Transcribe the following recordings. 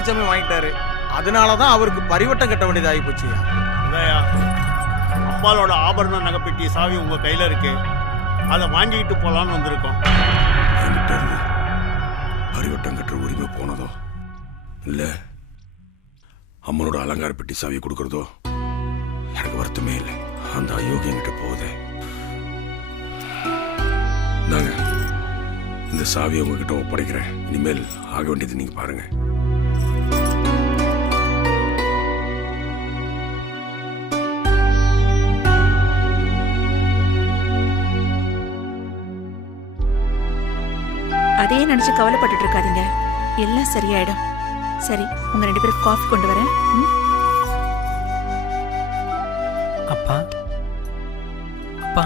வெள்ளச்சாமி வாங்கிட்டாரு. அதனாலதான் அவருக்கு பரிவட்டம் கட்ட வேண்டியது ஆகி போச்சுயா. அம்பாலோட ஆபரண நகைப்பெட்டி சாவி உங்க கையில இருக்கு. அதை வாங்கிட்டு போலான்னு வந்திருக்கோம். பரிவட்டம் கட்டுற உரிமை போனதோ இல்ல அம்மனோட அலங்கார பெட்டி சாவி கொடுக்கறதோ எனக்கு வருத்தமே இல்லை. அந்த அயோக்கியம் கிட்ட போகுதே. நாங்க இந்த சாவியை உங்ககிட்ட ஒப்படைக்கிறேன். இனிமேல் ஆக வேண்டியது நீங்க பாருங்க. அதே நினைச்சு கவலைப்பட்டு இருக்காதீங்க, எல்லாம் சரியாயிடும். சரி, உங்க 2 பேருக்கு காஃபி கொண்டு வரேன். அப்பா அப்பா,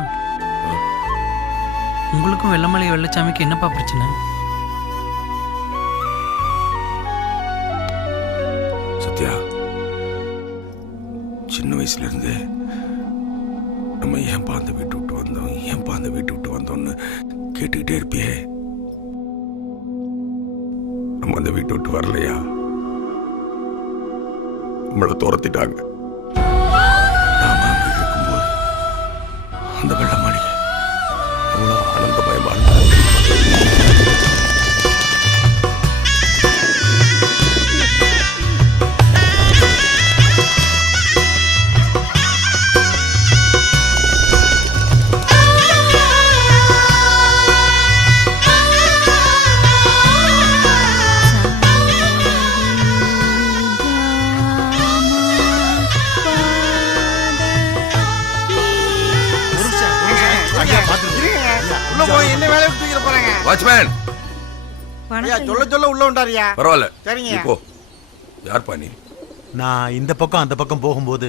உங்களுக்கும் வெள்ளமலை வெள்ளச்சாமிக்கு என்னப்பா பிரச்சனை? சத்யா, சின்ன வயசுல இருந்து நம்ம ஏன்பா அந்த வீட்டு விட்டு வந்தோம், ஏன்பா அந்த வீட்டு விட்டு வந்தோம்னு கேட்டுக்கிட்டே இருப்பியே. நம்ம அந்த வீட்டை விட்டு வரலையா, நம்மளை துரத்திட்டாங்க. நாம அங்க இருக்கும்போது அந்த வெள்ள மாளிகை அவ்வளோ ஆனந்தமயமான வாட்ச்மேன் சொல்ல உள்ள உண்டாரியா? பரவாயில்ல. சரிங்க. இப்போ யார்ப்பா நீ? நான் இந்த பக்கம் அந்த பக்கம் போகும்போது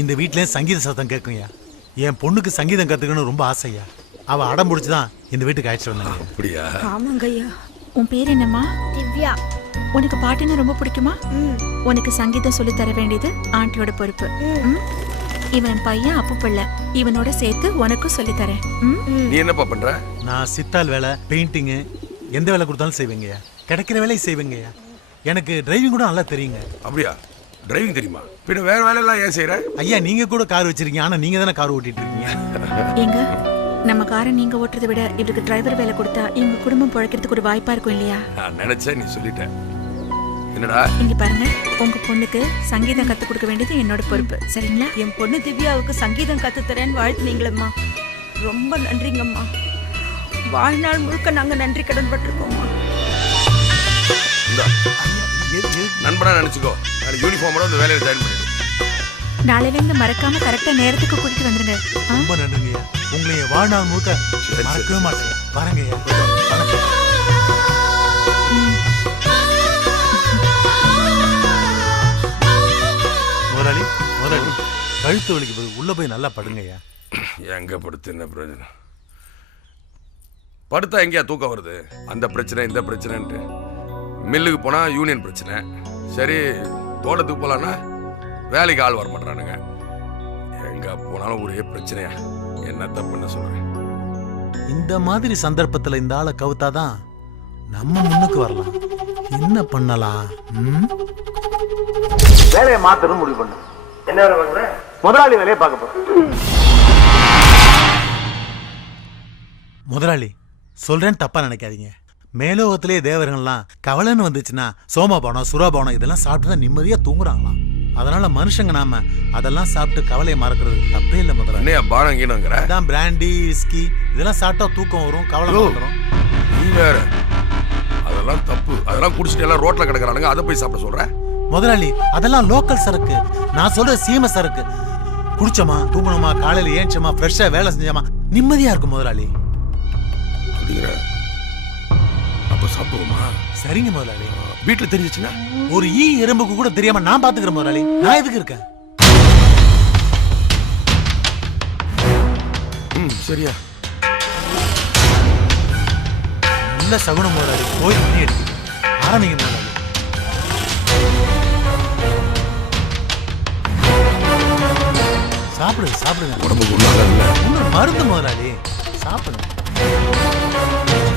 இந்த வீட்லயும் சங்கீத சத்தம் கேட்கும்யா. என் பொண்ணுக்கு சங்கீதம் கத்துக்கணும் ரொம்ப ஆசையா. அவ அடம் பிடிச்சுதான் இந்த வீட்டுக்கு அழைச்சிட்டு வந்தாங்க. அப்படியா? ஆமாங்க ஐயா. உன் பேர் என்னம்மா? திவ்யா. உனக்கு பாட்டுன்னா ரொம்ப பிடிக்குமா? உனக்கு சங்கீதம் சொல்லி தர வேண்டியது ஆண்டியோட பொறுப்பு. இவன் பையன் அப்பு பிள்ளை, இவனோட சேர்த்து உனக்கும் சொல்லி தரேன். நீ என்னப்பா பண்ற? நான் சித்தால் வேலை, பெயிண்டிங்கு, எந்த வேலை கொடுத்தாலும் செய்வேங்கய்யா. கிடைக்கிற வேலையை செய்வேங்கய்யா. எனக்கு டிரைவிங் கூட நல்லா தெரியுங்க. அப்படியா? டிரைவிங் தெரியுமா? பின்ன வேற வேலையெல்லாம் ஏன் செய்யற? ஐயா, நீங்க கூட கார் வச்சிருக்கீங்க, ஆனா நீங்க தானே கார் ஓட்டிட்டு இருக்கீங்க. எங்க நம்ம காரை நீங்க ஓட்டுறதை விட இவருக்கு டிரைவர் வேலை கொடுத்தா இவங்க குடும்பம் பிழைக்கிறதுக்கு ஒரு வாய்ப்பா இருக்கும் இல்லையா? நான் நினைச்சேன், நீ சொல்லிட்ட. என்னடா? இங்க பாருங்க, உங்க பொண்ணுக்கு சங்கீதம் கத்து கொடுக்க வேண்டியது என்னோட பொறுப்பு, சரிங்களா? என் பொண்ணு திவ்யாவுக்கு சங்கீதம் கத்து தரேன்னு வாழ்த்துனீங்களம்மா, ரொம்ப நன்றிங்கம்மா. வாழ்நாள் முழுக்க நாங்க நன்றி கடன் பட்டிருக்கோம்மா. நண்பனா நினைச்சுக்கோ. நான் யூனிஃபார்மோட இந்த வேலையில ஜாயின் பண்ணிடு. நாளையில இருந்து மறக்காம கரெக்டா நேரத்துக்கு கூட்டிட்டு வந்துருங்க. ரொம்ப நன்றிங்கய்யா. உங்களை வாழ்நாள் முழுக்க மறக்கவே மாட்டேன். பாருங்கய்யா. முதலாளி, முதலாளி, கழுத்து வலிக்கு போது உள்ள போய் நல்லா படுங்கய்யா. எங்க படுத்து என்ன பிரயோஜனம்? படுத்தா எங்கேயா தூக்கம் வருது? அந்த பிரச்சனை இந்த பிரச்சனைன்ட்டு. மில்லுக்கு போனா யூனியன் பிரச்சனை. சரி, தோட்டத்துக்கு போலான்னா வேலைக்கு ஆள் வர மாட்டானுங்க. எங்க போனாலும் ஒரே பிரச்சனையா. என்ன தப்புன்னு சொல்றேன். இந்த மாதிரி சந்தர்ப்பத்துல இந்த ஆளை கவுத்தாதான் நம்ம முன்னுக்கு வரலாம். என்ன பண்ணலாம்? வேலையை மாத்தணும் முடிவு பண்ண. என்ன வேலை பார்க்குற? முதலாளி வேலையை பார்க்க போறேன். முதலாளி, சொல்றேன்னு தப்பா நினைக்காதீங்க. மேலோகத்திலே தேவர்கள்லாம் கவலைன்னு வந்துச்சுன்னா சோமபானம், சுராபானம் இதெல்லாம் சாப்பிட்டு தான் நிம்மதியா தூங்குறாங்களாம். அதனால மனுஷங்க நாம அதெல்லாம் சாப்பிட்டு கவலையை மறக்கிறது தப்பே இல்லை முதலாளி. பானம் கீனங்கிற அதான் பிராண்டி, விஸ்கி இதெல்லாம் சாப்பிட்டா தூக்கம் வரும், கவலை வந்துடும். நீ வேற அதெல்லாம் தப்பு. அதெல்லாம் குடிச்சிட்டு எல்லாம் ரோட்ல கிடக்குறானுங்க, அதை போய் சாப்பிட சொல்ற? முதலாளி, அதெல்லாம் லோக்கல் சரக்கு. நான் சொல்ற சீம சரக்கு. குடிச்சோமா, தூங்கணுமா, காலையில ஏஞ்சோமா, ஃப்ரெஷ்ஷா வேலை செஞ்சோமா, நிம்மதியா இருக்கும் முதலாளி. அப்படிங்கிற அப்ப சாப்பிடுவோமா? சரிங்க முதலாளி. வீட்டுல தெரிஞ்சிச்சுன்னா ஒரு ஈ எறும்புக்கு கூட தெரியாம நான் பாத்துக்கிறேன் முதலாளி. நான் எதுக்கு இருக்கேன்? சரியா? நல்ல சகுனம் முதலாளி. போய் பண்ணி எடுத்து ஆரம்பிங்க முதலாளி. சாப்பிடுங்க, சாப்பிடுங்க. உடம்புக்கு ஒன்றும் மருந்து முதலாளி. சாப்பிடுங்க.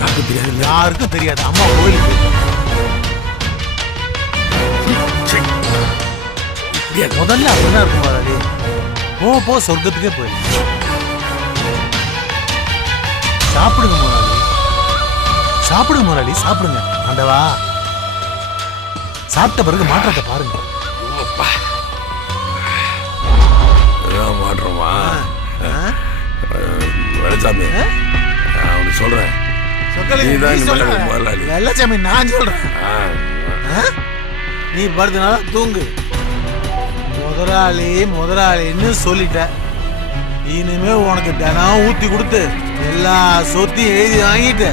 யாருக்கும் தெரியாது. யாருக்கும் தெரியாது. அம்மா கோயிலுக்கு முடியாது. முதல்ல அப்படிதான் இருக்கும் முதலாளி. போ சொர்க்கத்துக்கே போயிடும். சாப்பிடுங்க முதலாளி, சாப்பிடுங்க முதலாளி, சாப்பிடுங்க. ஆண்டவா, சாப்பிட்ட பிறகு மாற்றத்தை பாருங்க. மாற்றமா வெள்ளச்சாமி, அவனு சொல்றேன். வெள்ளச்சாமி நான் சொல்றேன், நீ படுத்தனால தூங்கு. முதலாளின்னு சொல்லிட்ட. இனிமே உனக்கு தினம் ஊத்தி கொடுத்து எல்லா சொத்தையும் எழுதி வாங்கிட்டு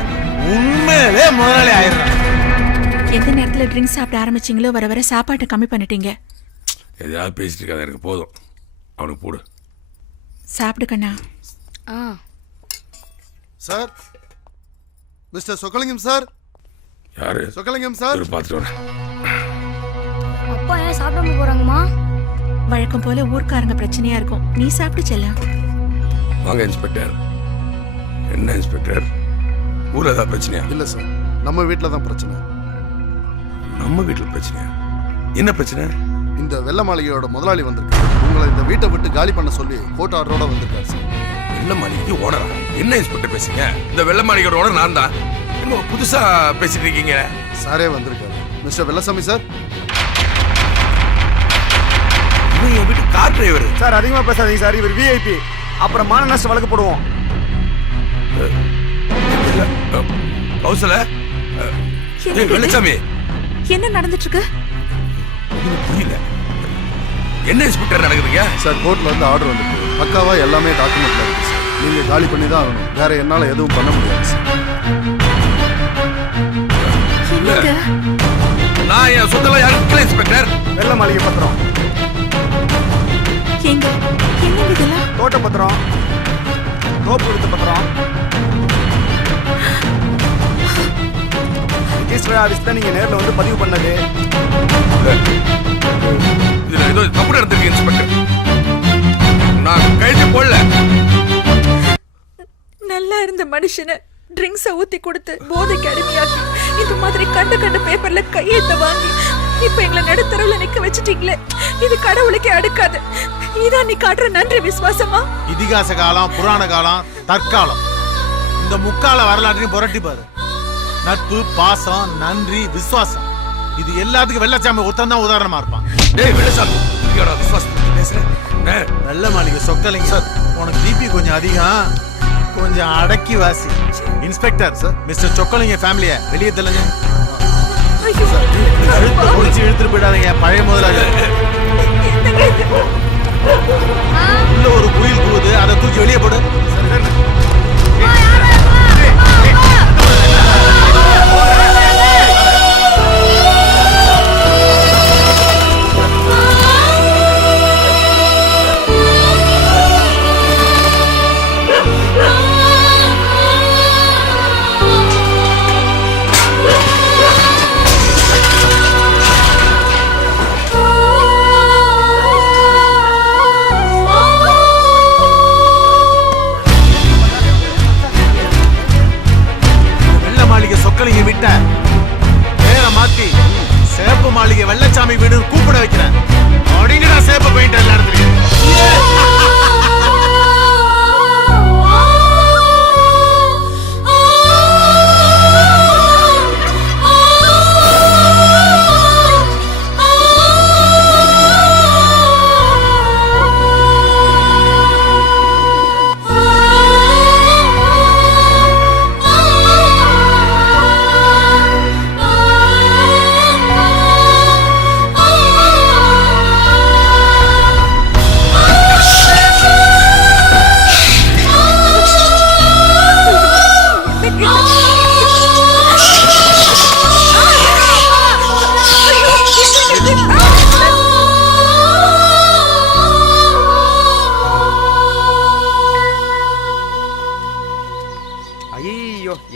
உண்மையிலே முதலாளி ஆயிடுறான். எந்த நேரத்துல ட்ரிங்க்ஸ் சாப்பிட ஆரம்பிச்சீங்களோ வர வர சாப்பாட்டை கம்மி பண்ணிட்டீங்க. எதாவது பேசிட்டு இருக்காது, எனக்கு போதும். அவனுக்கு போடு. சாப்பிடு கண்ணா. Sir, mister Chockalingam sir. யாரு? சொக்கலிங்கம் சார். பார்த்துட்டு வரேன். அப்பா ஏன் சாப்பிடாம போறாங்கம்மா? வழக்கம் போல ஊர்க்காரங்க பிரச்சனையா இருக்கும், நீ சாப்பிட்டு செல்லாம். வாங்க இன்ஸ்பெக்டர். என்ன இன்ஸ்பெக்டர், ஊர்ல ஏதாவது பிரச்சனையா? இல்ல சார், நம்ம வீட்டில் தான் பிரச்சனை. நம்ம வீட்டில் பிரச்சனையா? என்ன பிரச்சனை? இந்த வெள்ள மாளிகையோட முதலாளி வந்திருக்காரு. உங்களை இந்த வீட்டை விட்டு காலி பண்ண சொல்லி கோர்ட் ஆர்டரோட வந்திருக்காரு சார். வெள்ள மாளிகை ஓனரா? என்ன இன்ஸ்பெக்டர் பேசுங்க? இந்த வெள்ள மாளிகையோட ஓனர் நான் தான். என்ன புதுசா பேசிட்டு இருக்கீங்க? சாரே வந்திருக்காரு. Mister Vellasamy sir. என் வீட்டு கார் டிரைவர் சார். அதிகமா பேசாதீங்க சார், இவர் விஐபி. அப்புறம் மான நஷ்ட வழக்கு போடுவோம். கௌசல, வெள்ளச்சாமி, என்ன நடந்துட்டு இருக்கு? புரியல. என்ன இன்ஸ்பெக்டர் நடக்குதுங்க? சார், கோர்ட்ல இருந்து ஆர்டர் வந்திருக்கு. பக்காவா எல்லாமே டாக்குமெண்ட்ல இருக்கு சார். நீங்க காலி பண்ணி தான் ஆகணும். வேற என்னால எதுவும் பண்ண முடியாது சார். நான் என் சொத்தெல்லாம் யாருக்கு இன்ஸ்பெக்டர்? வெள்ள மாளிகை பத்திரம், எங்க என்ன இதெல்லாம்? தோட்ட பத்திரம், தோப்பு விடுத்த பத்திரம். ரிஜிஸ்டர் ஆபீஸ்ல நீங்க நேர்ல வந்து பதிவு பண்ணது. இதுல ஏதோ தப்பு நடந்திருக்கு இன்ஸ்பெக்டர். நான் கைது போடல. நல்லா இருந்த மனுஷனை ட்ரிங்க்ஸை ஊத்தி கொடுத்து போதைக்கு அடிமையாக்கி இந்த மாதிரி கண்ட பேப்பர்ல கையெழுத்த வாங்கி இப்ப எங்களை நடுத்தரவுல நிக்க வச்சுட்டீங்களே, இது கடவுளுக்கே அடுக்காது. இதான் நீ காட்டுற நன்றி விசுவாசமா? இதிகாச காலம், புராண காலம், தற்காலம், இந்த முக்கால வரலாற்றையும் புரட்டி பாரு. நட்பு, பாசம், நன்றி, விசுவாசம், இது எல்லாத்துக்கும் வெள்ளச்சாமி ஒருத்தன் தான் உதாரணமா இருப்பான். டேய் வெள்ளச்சாமி, நீங்க விசுவாசம் பேசுறேன். வெள்ள மாளிகை சொக்கலிங்க சார், உனக்கு பிபி கொஞ்சம் அதிகம், கொஞ்சம் அடக்கி வாசி. இன்ஸ்பெக்டர் சார், மிஸ்டர் சொக்கலிங்க ஃபேமிலியை வெளியே தள்ளுங்க. இழுத்துட்டு போயிடாதீங்க. பழைய முதலாளி உள்ள ஒரு குயில் கூவுது, அதை தூக்கி வெளியே போடு. சொக்கலிங்க விட்ட பேரை மாத்தி சேப்பு மாளிகை வெள்ளச்சாமி வீடு கூப்பிட வைக்கிறேன். அப்படிங்கடா சேப்பு பெயிண்ட் எல்லா இடத்துலயும்.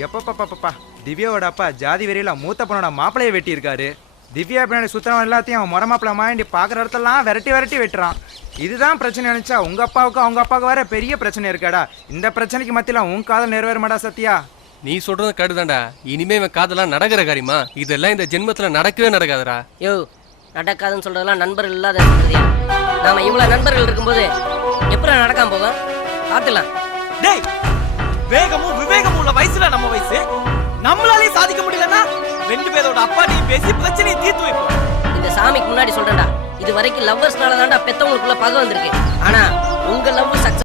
எப்பப்பா திவ்யாவோட அப்பா ஜாதி வெறியில மூத்த பொண்ணோட மாப்பிளையை வெட்டி இருக்காரு. திவ்யா பின்னாடி சுத்தம் எல்லாத்தையும் அவன் முறை மாப்பிள்ள மாண்டி பாக்குற இடத்தெல்லாம் விரட்டி வெட்டுறான். இதுதான் பிரச்சனை நினைச்சா உங்க அப்பாவுக்கு அவங்க அப்பாவுக்கு வர பெரிய பிரச்சனை இருக்காடா. இந்த பிரச்சனைக்கு மத்தியில உன் காதல் நிறைவேறமாடா சத்யா? நீ சொல்றது கடுதாண்டா. இனிமே இவன் காதெல்லாம் நடக்கிற காரியமா? இதெல்லாம் இந்த ஜென்மத்துல நடக்கவே நடக்காதடா. யோ, நடக்காதுன்னு சொல்றதெல்லாம் நண்பர்கள் இல்லாத சொல்றியா? நாம இவ்வளவு நண்பர்கள் இருக்கும்போது எப்படி நடக்காம போகும்? பார்த்துலாம். டேய், வேகமும் விவேகமும் உள்ள வயசுல நம்ம வயசு, நம்மளாலே சாதிக்க முடியலன்னா 2 பேரோட அப்பாட்டையும் பேசி பிரச்சனையை தீர்த்து வைப்போம். இந்த சாமிக்கு முன்னாடி சொல்றேன்டா, இது வரைக்கும் லவ்வர்ஸ்னால தான்டா பெத்தவங்களுக்குள்ள பகை வந்திருக்கு. ஆனா உங்க லவ் சக்சஸ்